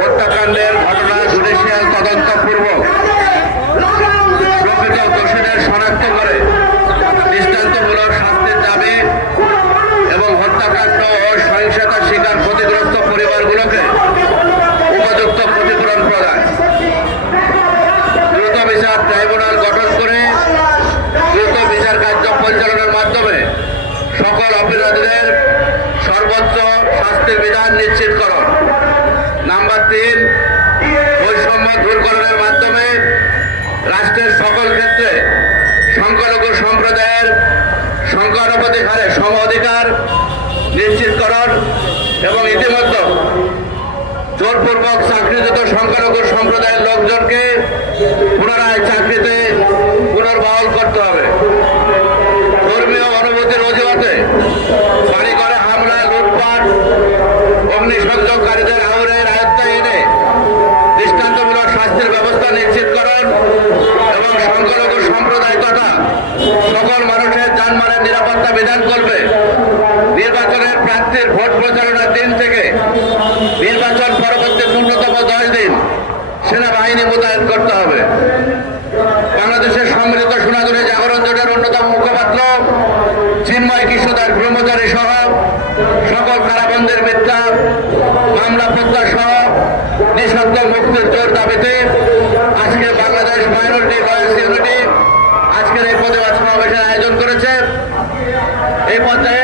হত্যাকাণ্ডের ঘটনা জুডিশিয়াল তদন্তপূর্বক প্রকৃত দোষীদের শনাক্ত করে দৃষ্টান্তমূলক শাস্তির দাবি এবং হত্যাকাণ্ড ও সহিংসতার শিকার ক্ষতিগ্রস্ত পরিবারগুলোকে উপযুক্ত ক্ষতিপূরণ প্রদান, দ্রুত বিচার ট্রাইব্যুনাল গঠন করে দ্রুত বিচার কার্য পরিচালনার মাধ্যমে সকল অপরাধীদের সর্বোচ্চ শাস্তির বিধান নিশ্চিতকরণ। নাম্বার 3, বৈষম্য দূরকরণের মাধ্যমে রাষ্ট্রের সকল ক্ষেত্রে সংখ্যালঘু সম্প্রদায়ের সংখ্যানুপাতিক হারে সম অধিকার নিশ্চিতকরণ এবং ইতিমধ্যে জোরপূর্বক চাকরিচ্যুত সংখ্যালঘু সম্প্রদায়ের লোকজনকে পুনরায় চাকরিতে পুনর্বহাল করতে হবে। ধর্মীয় অনুভূতির অজুহাতে বাড়িঘরে হামলা, লুটপাট, অগ্নিসংযোগকারীদের আউরের আয়ত্তে এনে দৃষ্টান্তমূলক শাস্তির ব্যবস্থা নিশ্চিতকরণ এবং সংখ্যালঘু সম্প্রদায় তথা সকল মানুষের জানমালের নিরাপত্তা বিধান করবে। নির্বাচনের প্রার্থীর ভোট প্রচারণার দিন থেকে নির্বাচন পরবর্তী ন্যূনতম 10 দিন সেনাবাহিনী মোতায়েন করতে হবে। বাংলাদেশের সম্মিলিত সোনাঝুরি জাগরণ জোটের অন্যতম মুখপাত্র চিন্ময় কৃষ্ণদাস ব্রহ্মচারী সহ সকল কারাবন্দের মিথ্যা মামলা প্রত্যাসহ নিঃশর্ত মুক্তির জোর দাবিতে আজকে বাংলাদেশ মাইনরিটি লয়ার্স ইউনিটি আজকের এই প্রতিবাদ সমাবেশের আয়োজন করেছে। এই পর্যায়ে